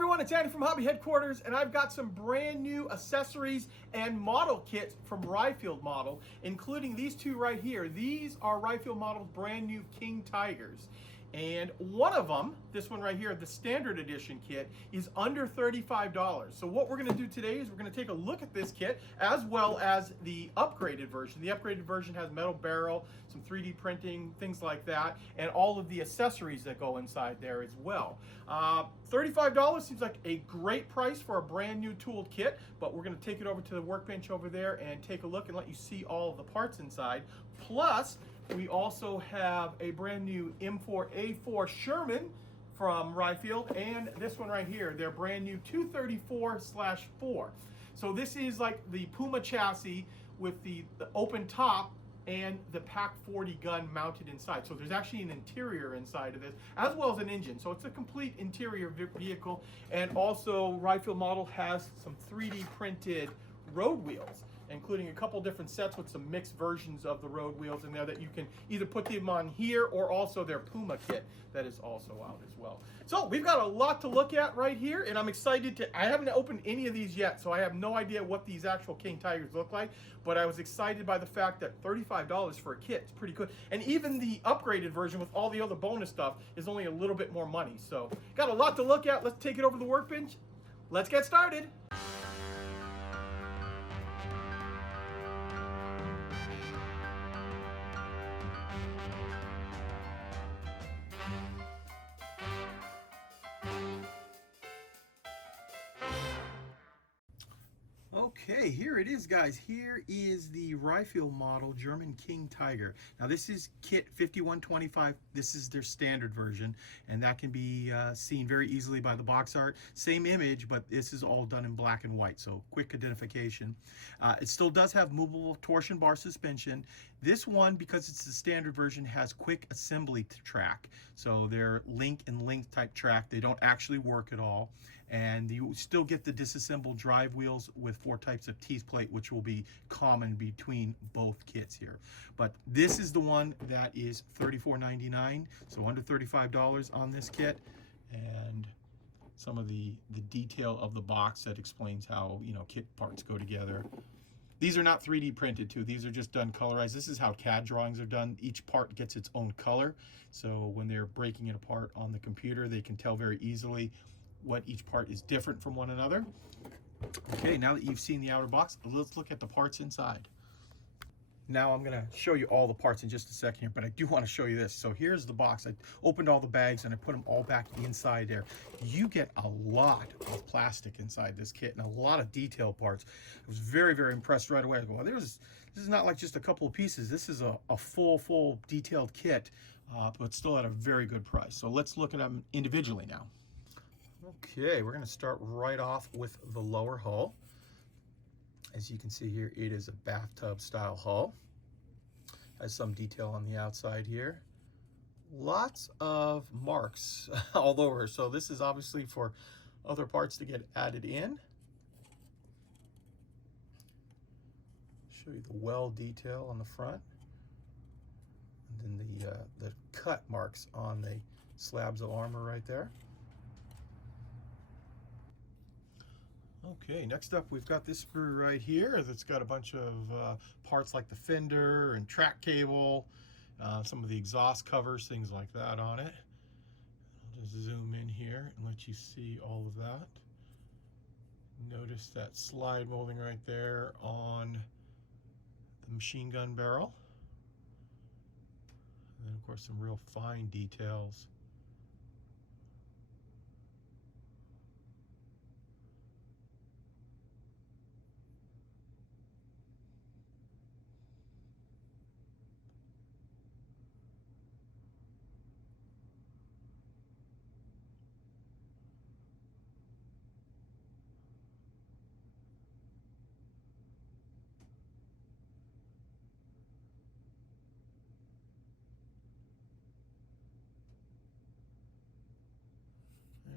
everyone, it's Andy from Hobby Headquarters, and I've got some brand new accessories and model kits from Ryefield Model, including these two right here. These are Ryefield Model's brand new King Tigers. And one of them, this one right here, the standard edition kit, is under $35. So what we're gonna do today is we're gonna take a look at this kit as well as the upgraded version. The upgraded version has metal barrel, some 3D printing, things like that, and all of the accessories that go inside there as well. $35 seems like a great price for a brand new tooled kit, but we're gonna take it over to the workbench over there and take a look and let you see all of the parts inside. Plus, we also have a brand new M4A4 Sherman from Ryefield, and this one right here, their brand new 234/4. So this is like the Puma chassis with the open top and the Pack 40 gun mounted inside. So there's actually an interior inside of this, as well as an engine. So it's a complete interior vehicle. And also Ryefield Model has some 3D printed road wheels, including a couple different sets with some mixed versions of the road wheels in there that you can either put them on here or also their Puma kit that is also out as well. So we've got a lot to look at right here, and I'm excited to, I haven't opened any of these yet, so I have no idea what these actual King Tigers look like, but I was excited by the fact that $35 for a kit is pretty good. And even the upgraded version with all the other bonus stuff is only a little bit more money. So got a lot to look at. Let's take it over to the workbench. Let's get started. Okay, here it is, guys. Here is the Ryefield Model German King Tiger. Now this is kit 5125. This is their standard version, and that can be seen very easily by the box art. Same image, but this is all done in black and white, so quick identification. It still does have movable torsion bar suspension. This one, because it's the standard version, has quick assembly track. So they're link and link type track. They don't actually work at all. And you still get the disassembled drive wheels with 4 types of teeth plate, which will be common between both kits here. But this is the one that is $34.99, so under $35 on this kit. And some of the detail of the box that explains how, you know, kit parts go together. These are not 3D printed too. These are just done colorized. This is how CAD drawings are done. Each part gets its own color. So when they're breaking it apart on the computer, they can tell very easily what each part is different from one another. Okay, now that you've seen the outer box, let's look at the parts inside. Now I'm gonna show you all the parts in just a second here, but I do want to show you this. So here's the box. I opened all the bags and I put them all back inside there. You get a lot of plastic inside this kit and a lot of detail parts. I was very, very impressed right away. I go, well, this is not like just a couple of pieces. This is a full detailed kit, but still at a very good price. So let's look at them individually now. Okay, we're going to start right off with the lower hull. As you can see here, it is a bathtub style hull. Has some detail on the outside here. Lots of marks all over. So this is obviously for other parts to get added in. Show you the weld detail on the front. And then the cut marks on the slabs of armor right there. Okay, next up we've got this screw right here that's got a bunch of parts like the fender and track cable, some of the exhaust covers, things like that on it. I'll just zoom in here and let you see all of that. Notice that slide molding right there on the machine gun barrel. And then of course some real fine details.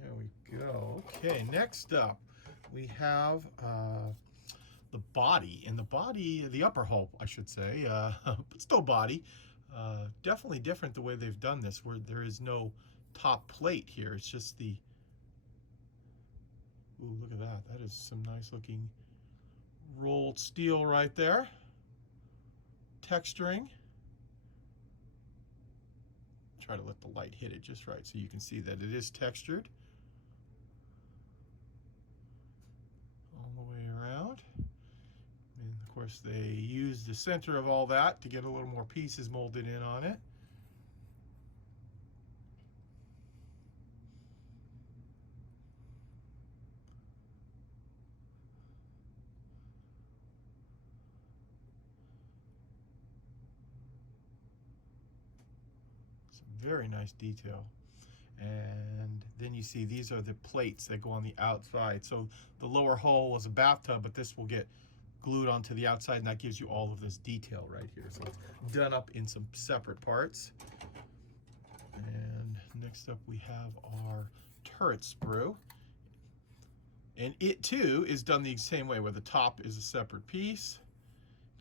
There we go. Okay, next up we have the body. And the upper hull, I should say, but still body. Definitely different the way they've done this, where there is no top plate here. It's just the Ooh, look at that. That is some nice looking rolled steel right there. Texturing. Try to let the light hit it just right so you can see that it is textured all the way around. And of course they use the center of all that to get a little more pieces molded in on it. Some very nice detail. And then you see these are the plates that go on the outside. So the lower hull was a bathtub, but this will get glued onto the outside, and that gives you all of this detail right here. So it's done up in some separate parts. And next up we have our turret sprue. And it too is done the same way, where the top is a separate piece.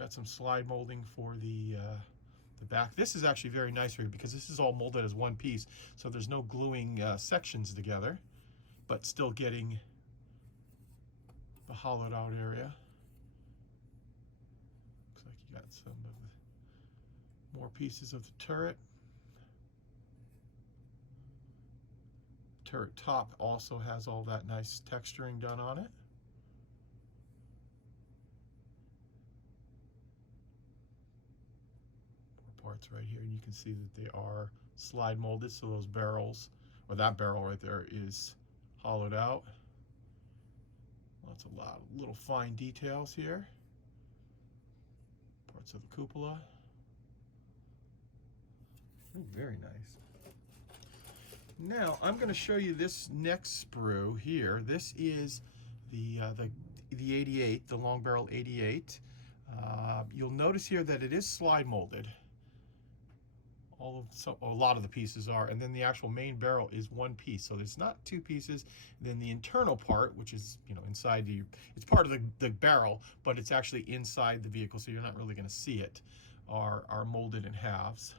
Got some slide molding for the back. This is actually very nice here because this is all molded as one piece, so there's no gluing sections together, but still getting the hollowed out area. Looks like you got some of the more pieces of the turret. Turret top also has all that nice texturing done on it. Parts right here, and you can see that they are slide molded, so those barrels, or that barrel right there, is hollowed out. Lots of little fine details here. Parts of the cupola. Ooh, very nice. Now I'm going to show you this next sprue here. This is the 88, the long barrel 88. You'll notice here that it is slide molded. A lot of the pieces are, and then the actual main barrel is one piece, so there's not two pieces. And then the internal part, which is inside it's part of the barrel, but it's actually inside the vehicle, so you're not really going to see it, are molded in halves.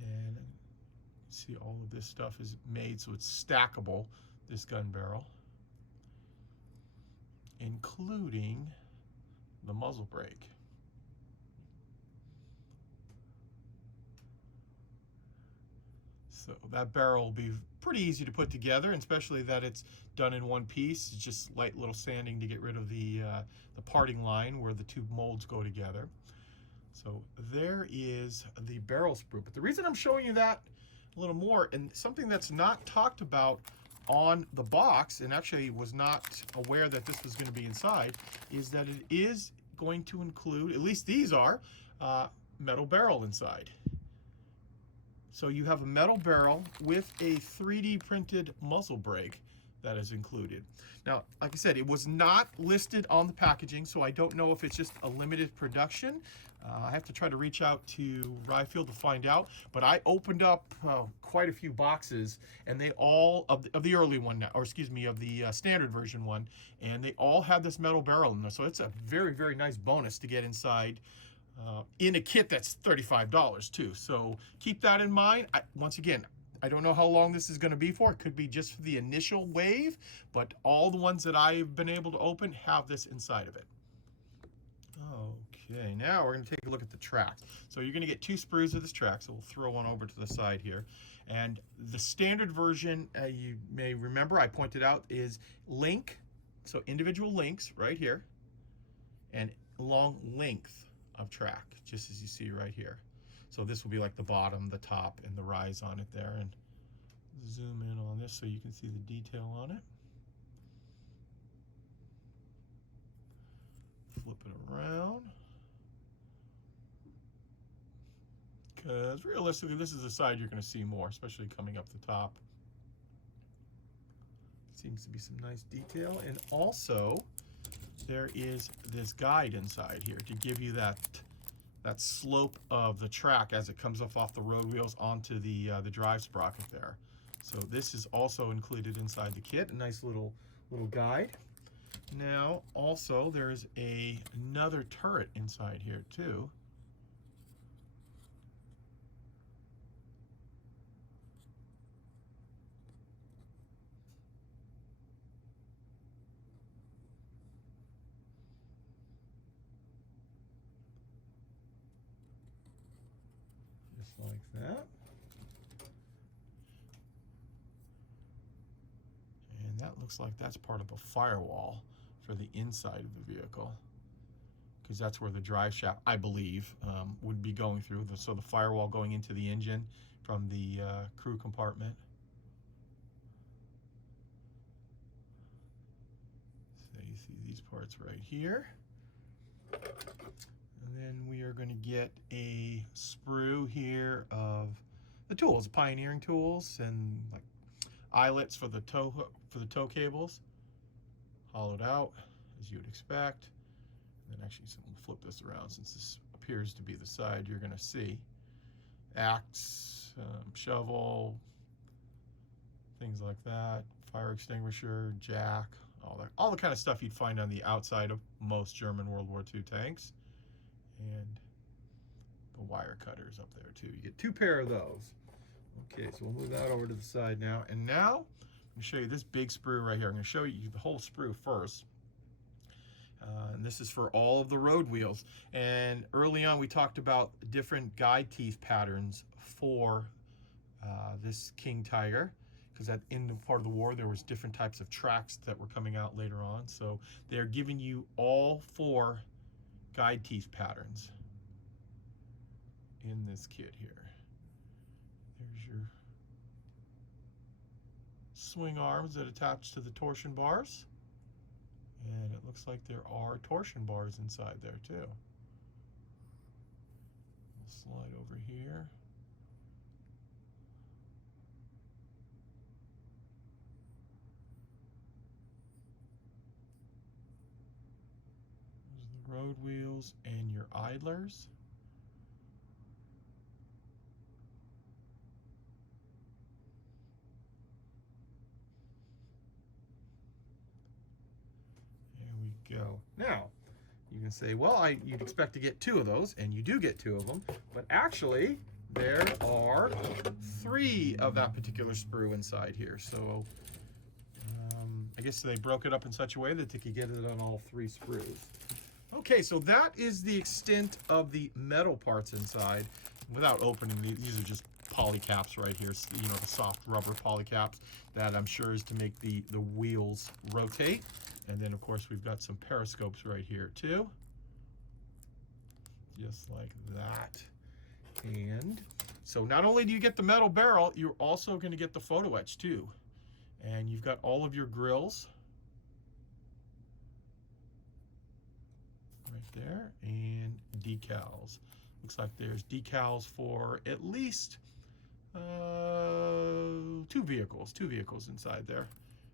And you see all of this stuff is made so it's stackable, this gun barrel, including the muzzle brake. So that barrel will be pretty easy to put together, and especially that it's done in one piece. It's just light little sanding to get rid of the parting line where the two molds go together. So there is the barrel sprue. But the reason I'm showing you that a little more, and something that's not talked about on the box, and actually was not aware that this was going to be inside, is that it is going to include, at least these are, metal barrel inside. So you have a metal barrel with a 3D printed muzzle brake that is included. Now, like I said, it was not listed on the packaging, so I don't know if it's just a limited production. I have to try to reach out to Ryefield to find out, but I opened up quite a few boxes, and they all, of the early one, or excuse me, of the standard version one, and they all have this metal barrel in there, so it's a very, very nice bonus to get inside in a kit that's $35 too. So keep that in mind. Once again, I don't know how long this is going to be for. It could be just for the initial wave, but all the ones that I've been able to open have this inside of it. Okay, now we're going to take a look at the track. So you're going to get two sprues of this track, so we'll throw one over to the side here. And the standard version, you may remember I pointed out, is link, so individual links right here, and long length of track, just as you see right here. So this will be like the bottom, the top, and the rise on it there. And zoom in on this so you can see the detail on it. Flip it around. Because realistically, this is the side you're going to see more, especially coming up the top. Seems to be some nice detail. And also, there is this guide inside here to give you that slope of the track as it comes off the road wheels onto the drive sprocket there. So this is also included inside the kit, a nice little guide. Now also there's another turret inside here too. like that. And that looks like that's part of a firewall for the inside of the vehicle, because that's where the drive shaft, I believe, would be going through. So the firewall going into the engine from the crew compartment. So you see these parts right here. And then we are going to get a sprue here of the tools, pioneering tools, and like eyelets for the tow cables, hollowed out as you would expect. And then actually, so we'll flip this around since this appears to be the side you're going to see. Axe, shovel, things like that, fire extinguisher, jack, all the kind of stuff you'd find on the outside of most German World War II tanks. And the wire cutters up there too. You get 2 pair of those. Okay, so we'll move that over to the side now. And now I'm going to show you this big sprue right here. I'm going to show you the whole sprue first. And this is for all of the road wheels. And early on we talked about different guide teeth patterns for this King Tiger, because in the part of the war there was different types of tracks that were coming out later on. So they're giving you all 4 guide teeth patterns in this kit here. There's your swing arms that attach to the torsion bars. And it looks like there are torsion bars inside there too. We'll slide over here. There's the road wheels and your idlers. Go. Now, you can say, well, you'd expect to get 2 of those, and you do get 2 of them, but actually, there are 3 of that particular sprue inside here. So, I guess they broke it up in such a way that they could get it on all 3 sprues. Okay, so that is the extent of the metal parts inside. Without opening these are just poly caps right here, you know, the soft rubber poly caps that I'm sure is to make the wheels rotate. And then, of course, we've got some periscopes right here, too. Just like that. And so not only do you get the metal barrel, you're also going to get the photo etch, too. And you've got all of your grills right there, and decals. Looks like there's decals for at least 2 vehicles inside there,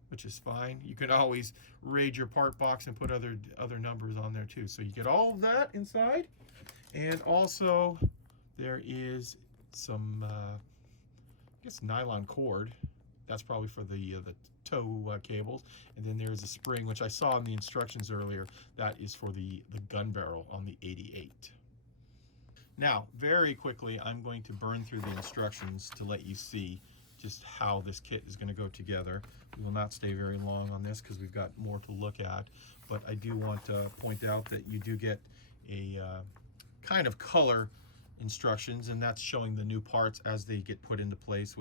which is fine. You could always raid your part box and put other numbers on there too. So you get all of that inside. And also there is some, I guess, nylon cord. That's probably for the tow cables. And then there's a spring, which I saw in the instructions earlier. That is for the gun barrel on the 88. Now, very quickly, I'm going to burn through the instructions to let you see just how this kit is going to go together. We will not stay very long on this because we've got more to look at, but I do want to point out that you do get a kind of color instructions, and that's showing the new parts as they get put into place,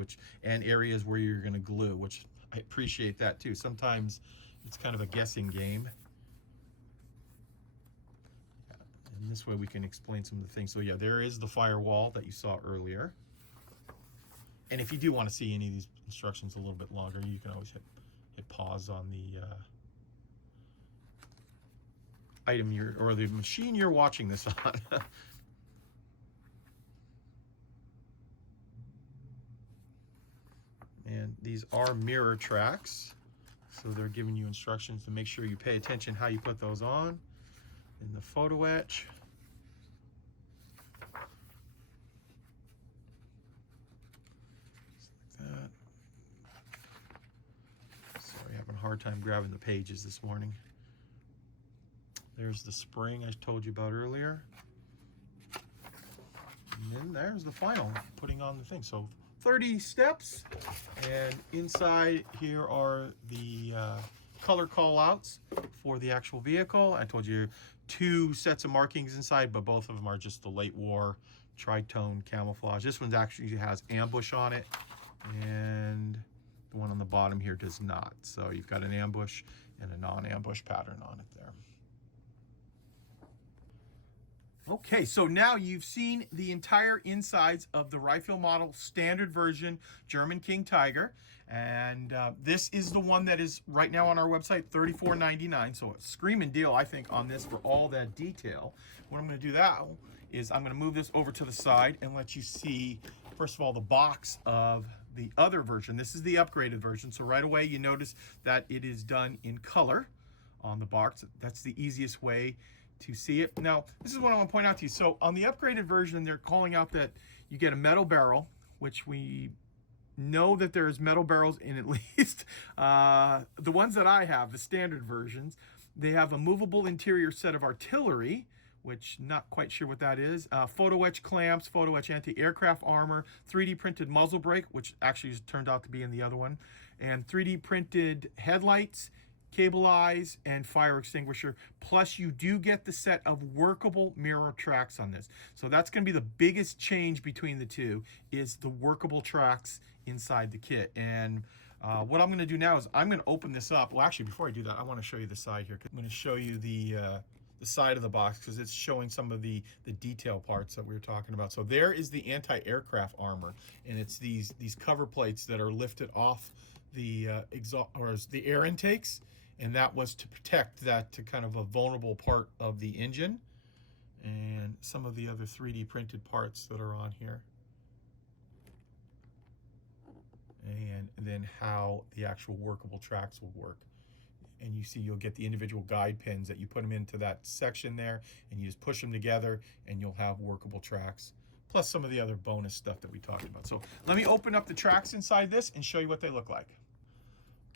and areas where you're going to glue, which I appreciate that too. Sometimes it's kind of a guessing game. And this way we can explain some of the things. So yeah, there is the firewall that you saw earlier. And if you do want to see any of these instructions a little bit longer, you can always hit pause on the item or the machine you're watching this on. And these are mirror tracks, so they're giving you instructions to make sure you pay attention how you put those on. In the photo etch, just like that. Sorry, having a hard time grabbing the pages this morning. There's the spring I told you about earlier. And then there's the final, putting on the thing. So 30 steps, and inside here are the color call-outs for the actual vehicle. I told you 2 sets of markings inside, but both of them are just the late war tri-tone camouflage. This one actually has ambush on it, and the one on the bottom here does not. So you've got an ambush and a non-ambush pattern on it there. Okay, so now you've seen the entire insides of the Ryefield model standard version German King Tiger, and this is the one that is right now on our website, $34.99. So a screaming deal, I think, on this for all that detail. What I'm going to do now is I'm going to move this over to the side and let you see, first of all, the box of the other version. This is the upgraded version. So right away you notice that it is done in color on the box. That's the easiest way to see it. Now, this is what I want to point out to you. So on the upgraded version, they're calling out that you get a metal barrel, which we know that there's metal barrels in at least the ones that I have, the standard versions. They have a movable interior set of artillery, which not quite sure what that is. Photo etch clamps, photo etch anti-aircraft armor, 3D printed muzzle brake, which actually turned out to be in the other one, and 3D printed headlights, cable eyes, and fire extinguisher. Plus you do get the set of workable mirror tracks on this. So that's going to be the biggest change between the two, is the workable tracks inside the kit. And what I'm going to do now is I'm going to open this up. Well, actually, before I do that, I want to show you the side here. I'm going to show you the side of the box, because it's showing some of the detail parts that we were talking about. So there is the anti-aircraft armor, and it's these cover plates that are lifted off the exhaust, or the air intakes, and that was to protect that to kind of a vulnerable part of the engine, and some of the other 3D printed parts that are on here, and then how the actual workable tracks will work. And you see, you'll get the individual guide pins that you put them into that section there, and you just push them together and you'll have workable tracks, plus some of the other bonus stuff that we talked about. So let me open up the tracks inside this and show you what they look like.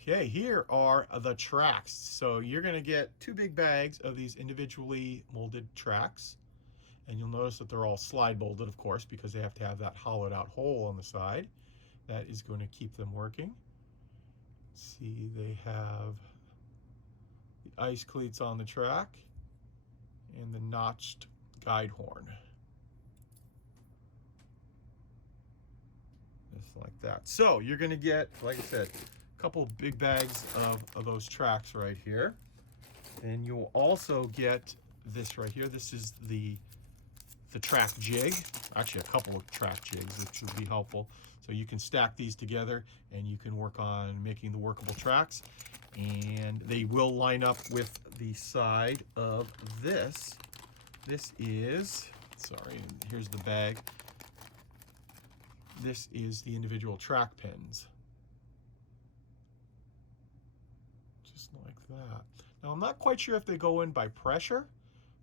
Okay, here are the tracks. So you're going to get 2 big bags of these individually molded tracks, and you'll notice that they're all slide molded, of course, because they have to have that hollowed out hole on the side. That is going to keep them working. See, they have the ice cleats on the track and the notched guide horn. Just like that. So you're going to get, like I said, couple big bags of those tracks right here. And you'll also get this right here. This is the track jig, actually a couple of track jigs, which would be helpful. So you can stack these together and you can work on making the workable tracks, and they will line up with the side of this. This is, sorry, here's the bag. This is the individual track pins. Like that. Now I'm not quite sure if they go in by pressure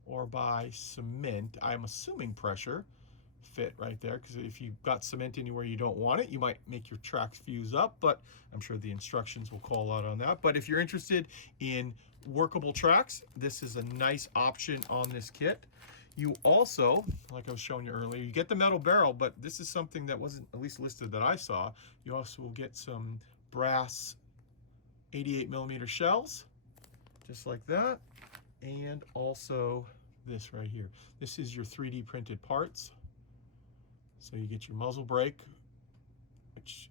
or by cement. I'm assuming pressure fit right there, because if you've got cement anywhere you don't want it, you might make your tracks fuse up, but I'm sure the instructions will call out on that. But if you're interested in workable tracks, this is a nice option on this kit. You also, like I was showing you earlier, you get the metal barrel, but this is something that wasn't at least listed that I saw. You also will get some brass 88mm shells, just like that, and also this right here. This is your 3D printed parts. So you get your muzzle brake, which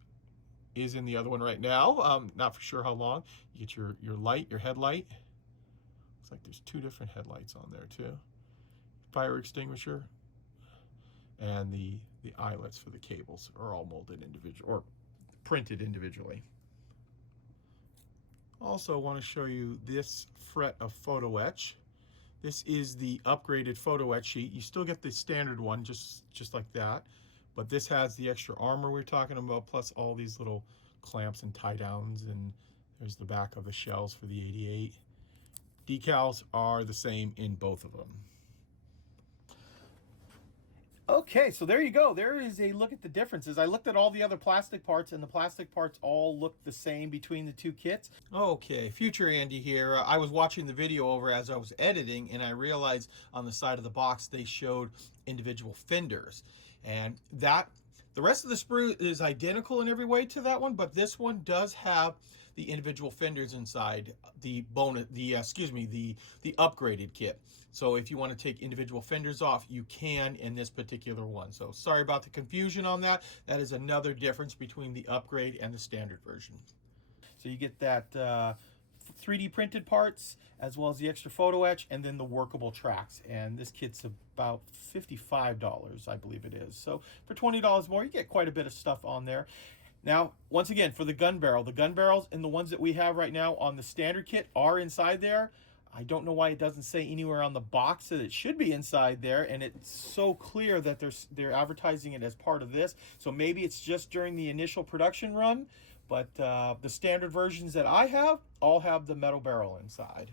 is in the other one right now. Not for sure how long. You get your light, your headlight. Looks like there's 2 different headlights on there too. Fire extinguisher, and the eyelets for the cables are all molded individually, or printed individually. Also want to show you this fret of photo etch. This is the upgraded photo etch sheet. You still get the standard one, just like that, but this has the extra armor we're talking about, plus all these little clamps and tie downs, and there's the back of the shells for the 88. Decals are the same in both of them. Okay, so there you go. There is a look at the differences. I looked at all the other plastic parts, and the plastic parts all look the same between the 2 kits. Okay, Future Andy here. I was watching the video over as I was editing, and I realized on the side of the box they showed individual fenders. And that, the rest of the sprue is identical in every way to that one, but this one does have the individual fenders inside the bonus, the the upgraded kit. So if you want to take individual fenders off, you can in this particular one. So sorry about the confusion on that. That is another difference between the upgrade and the standard version. So you get that 3D printed parts, as well as the extra photo etch, and then the workable tracks. And this kit's about $55, I believe it is. So for $20 more, you get quite a bit of stuff on there. Now, once again, for the gun barrels and the ones that we have right now on the standard kit are inside there. I don't know why it doesn't say anywhere on the box that it should be inside there, and it's so clear that they're advertising it as part of this. So maybe it's just during the initial production run, but the standard versions that I have all have the metal barrel inside.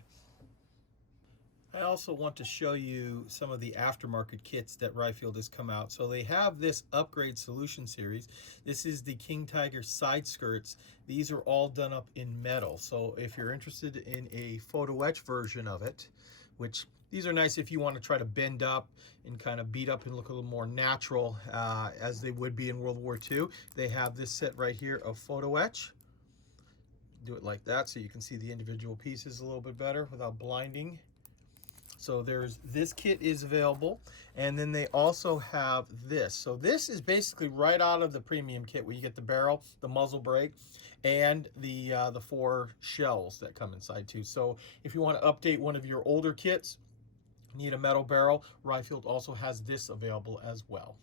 I also want to show you some of the aftermarket kits that Ryefield has come out. So they have this Upgrade Solution series. This is the King Tiger side skirts. These are all done up in metal. So if you're interested in a photo etch version of it, which these are nice if you want to try to bend up and kind of beat up and look a little more natural as they would be in World War II. They have this set right here of photo etch. Do it like that so you can see the individual pieces a little bit better without blinding. So there's this kit is available, and then they also have this. So this is basically right out of the premium kit, where you get the barrel, the muzzle brake, and the 4 shells that come inside too. So if you want to update one of your older kits, need a metal barrel, Ryefield also has this available as well.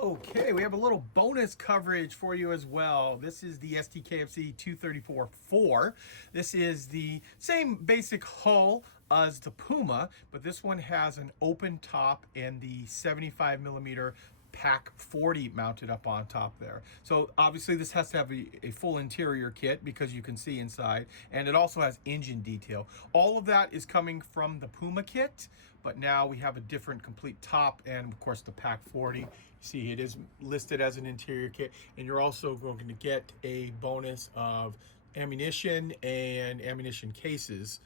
Okay, we have a little bonus coverage for you as well. This is the Sd.Kfz 234-4. This is the same basic hull as the Puma, but this one has an open top and the 75mm Pack 40 mounted up on top there. So obviously this has to have a full interior kit because you can see inside, and it also has engine detail. All of that is coming from the Puma kit, but now we have a different complete top and of course the Pack 40. See, it is listed as an interior kit, and you're also going to get a bonus of ammunition and ammunition cases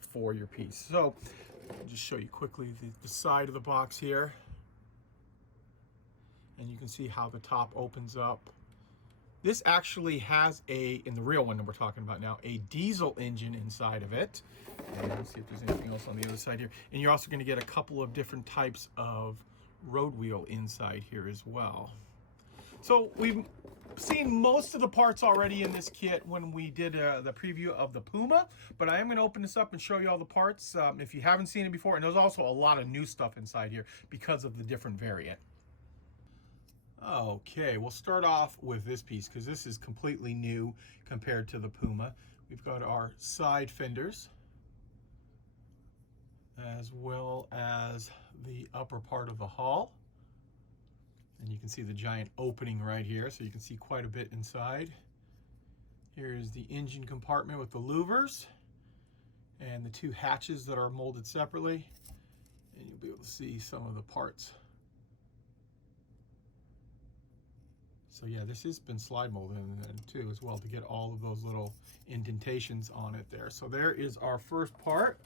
for your piece. So I'll just show you quickly the side of the box here. And you can see how the top opens up. This actually has in the real one that we're talking about now, a diesel engine inside of it. And let's see if there's anything else on the other side here. And you're also going to get a couple of different types of road wheel inside here as well. So we've seen most of the parts already in this kit when we did the preview of the Puma, but I am going to open this up and show you all the parts if you haven't seen it before. And there's also a lot of new stuff inside here because of the different variant. Okay, we'll start off with this piece because this is completely new compared to the Puma. We've got our side fenders as well as the upper part of the hull. And you can see the giant opening right here, so you can see quite a bit inside. Here's the engine compartment with the louvers and the 2 hatches that are molded separately. And you'll be able to see some of the parts. So yeah, this has been slide molded too as well to get all of those little indentations on it there. So there is our first part.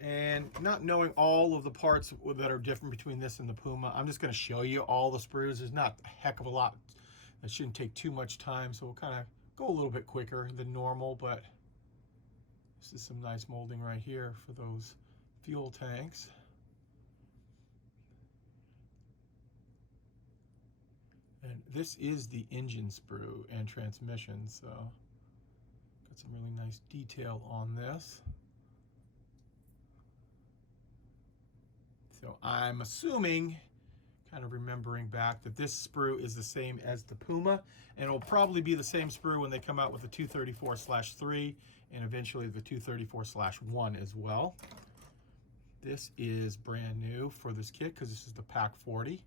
And not knowing all of the parts that are different between this and the Puma, I'm just going to show you all the sprues. There's not a heck of a lot. It shouldn't take too much time, so we'll kind of go a little bit quicker than normal, but this is some nice molding right here for those fuel tanks. And this is the engine sprue and transmission, so got some really nice detail on this. So I'm assuming, kind of remembering back, that this sprue is the same as the Puma, and it'll probably be the same sprue when they come out with the 234/3 and eventually the 234/1 as well. This is brand new for this kit because this is the Pack 40.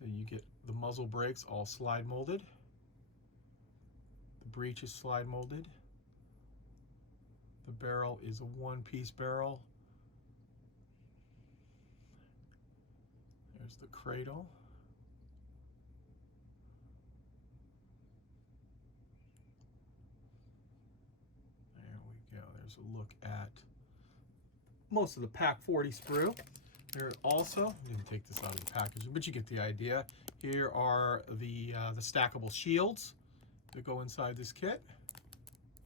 So you get the muzzle brakes all slide molded. The breech is slide molded. The barrel is a 1-piece barrel. There's the cradle. There's a look at most of the Pack 40 sprue. There also, I didn't take this out of the package, but you get the idea. Here are the stackable shields that go inside this kit,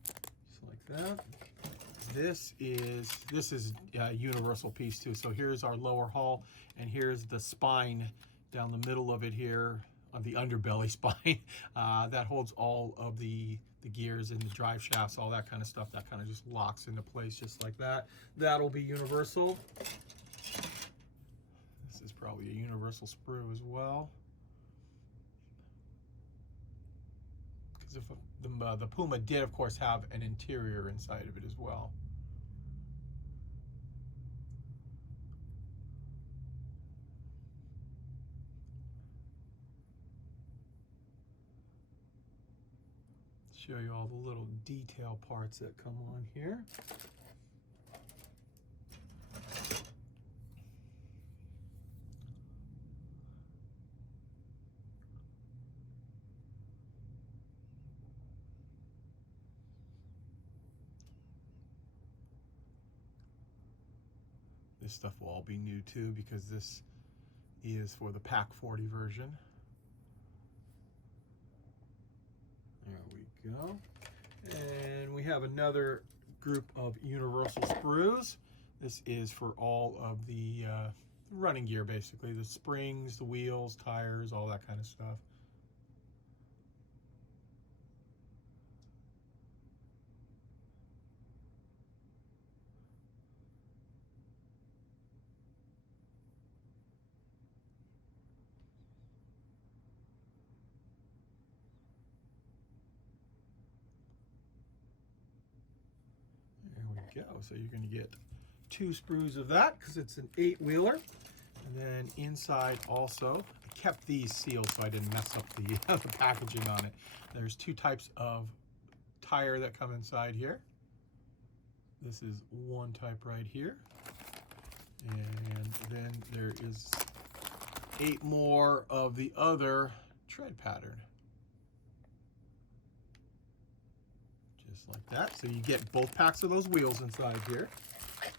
just like that. This is a universal piece too. So here's our lower hull, and here's the spine down the middle of it here, of the underbelly spine, that holds all of the gears and the drive shafts, all that kind of stuff. That kind of just locks into place just like that. That'll be universal. This is probably a universal sprue as well. Because if the Puma did, of course, have an interior inside of it as well. Show you all the little detail parts that come on here. This stuff will all be new too, because this is for the Pack 40 version. There we go. And we have another group of universal sprues. This is for all of the running gear, basically. The springs, the wheels, tires, all that kind of stuff. Go. So you're going to get 2 sprues of that because it's an 8-wheeler. And then inside also, I kept these sealed so I didn't mess up the packaging on it. There's 2 types of tire that come inside here. This is one type right here. And then there is 8 more of the other tread pattern. Like that. So you get both packs of those wheels inside here.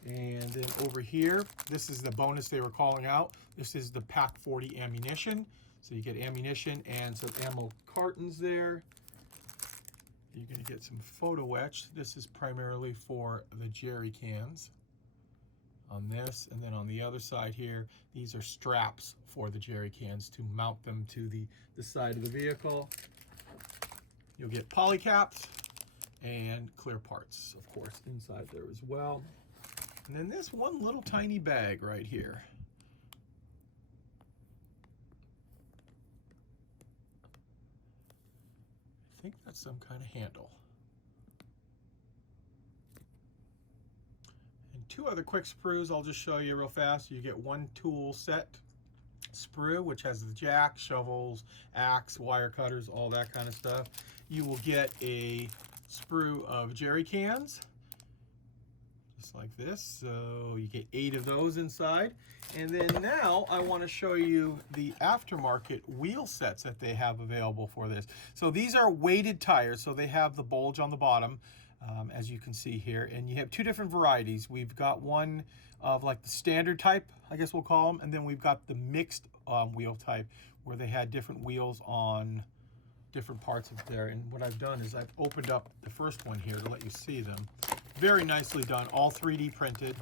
And then over here, this is the bonus they were calling out. This is the Pack 40 ammunition. So you get ammunition and some ammo cartons there. You're going to get some photo etch. This is primarily for the jerry cans on this. And then on the other side here, these are straps for the jerry cans to mount them to the side of the vehicle. You'll get poly caps and clear parts, of course, inside there as well. And then this one little tiny bag right here. I think that's some kind of handle. And 2 other quick sprues I'll just show you real fast. You get 1 tool set sprue, which has the jack, shovels, axe, wire cutters, all that kind of stuff. You will get a sprue of jerry cans, just like this. So you get 8 of those inside. And then now I want to show you the aftermarket wheel sets that they have available for this. So these are weighted tires, so they have the bulge on the bottom, as you can see here. And you have 2 different varieties. We've got one of like the standard type, I guess we'll call them, and then we've got the mixed wheel type, where they had different wheels on different parts of there. And what I've done is I've opened up the first one here to let you see them. Very nicely done, all 3D printed.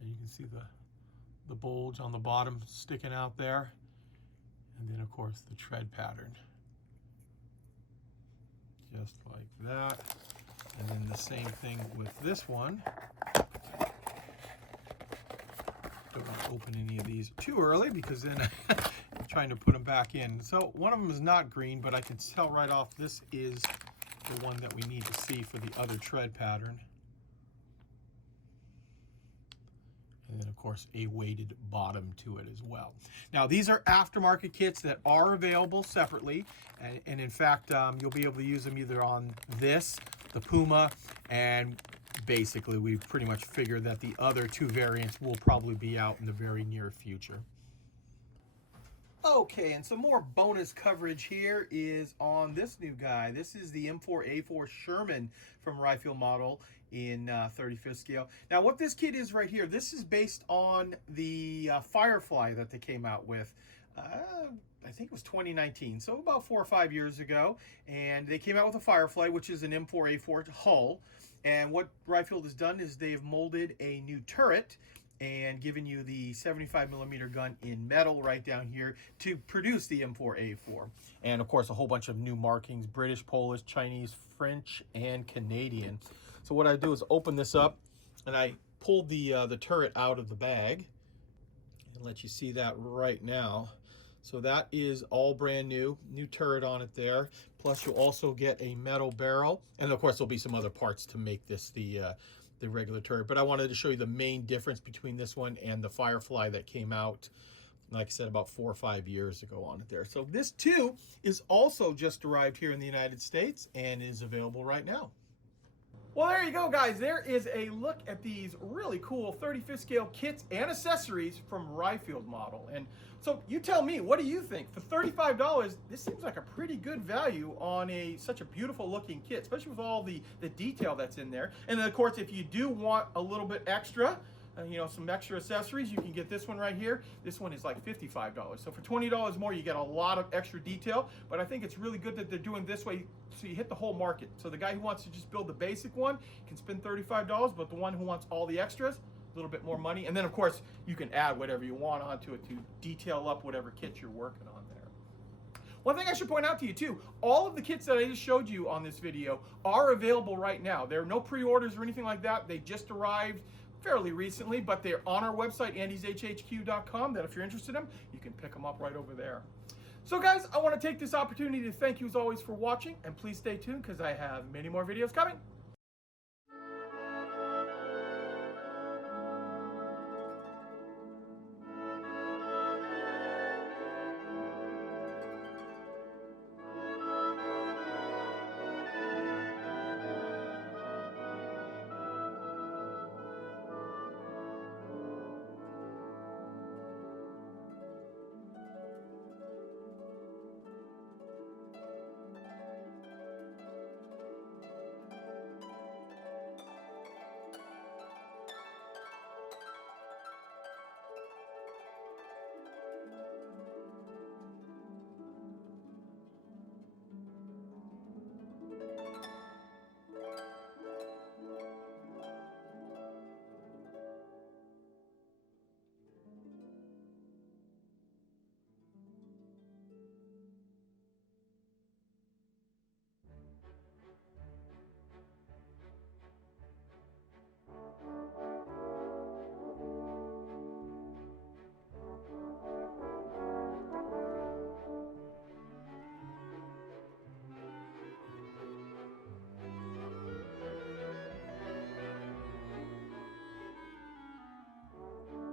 And you can see the bulge on the bottom sticking out there. And then of course the tread pattern. Just like that. And then the same thing with this one. Don't want to open any of these too early, because then I'm trying to put them back in. So one of them is not green, but I can tell right off this is the one that we need to see for the other tread pattern. And then of course a weighted bottom to it as well. Now these are aftermarket kits that are available separately, and in fact you'll be able to use them either on this, the Puma, and basically we've pretty much figured that the other 2 variants will probably be out in the very near future. Okay, and some more bonus coverage here is on this new guy. This is the M4A4 Sherman from Ryefield model in 35th scale. Now, what this kit is right here, this is based on the Firefly that they came out with. I think it was 2019, so about 4 or 5 years ago. And they came out with a Firefly, which is an M4A4 hull. And what Ryefield has done is they've molded a new turret and given you the 75mm gun in metal right down here to produce the M4A4. And of course, a whole bunch of new markings: British, Polish, Chinese, French, and Canadian. So what I do is open this up, and I pulled the turret out of the bag and let you see that right now. So that is all brand new turret on it there. Plus you'll also get a metal barrel, and of course there'll be some other parts to make this the regular turret. But I wanted to show you the main difference between this one and the Firefly that came out, like I said, about 4 or 5 years ago on it there. So this too is also just arrived here in the United States and is available right now. Well, there you go, guys. There is a look at these really cool 35th scale kits and accessories from Ryefield model. And so you tell me, what do you think? For $35, this seems like a pretty good value on such a beautiful looking kit, especially with all the detail that's in there. And then of course, if you do want a little bit extra, you know, some extra accessories, you can get this one right here. This one is like $55. So for $20 more, you get a lot of extra detail. But I think it's really good that they're doing this way, so you hit the whole market. So the guy who wants to just build the basic one can spend $35, but the one who wants all the extras, a little bit more money. And then of course, you can add whatever you want onto it to detail up whatever kit you're working on there. One thing I should point out to you too, all of the kits that I just showed you on this video are available right now. There are no pre-orders or anything like that. They just arrived fairly recently, but they're on our website, andyshhq.com, that if you're interested in them, you can pick them up right over there. So guys, I want to take this opportunity to thank you as always for watching, and please stay tuned because I have many more videos coming.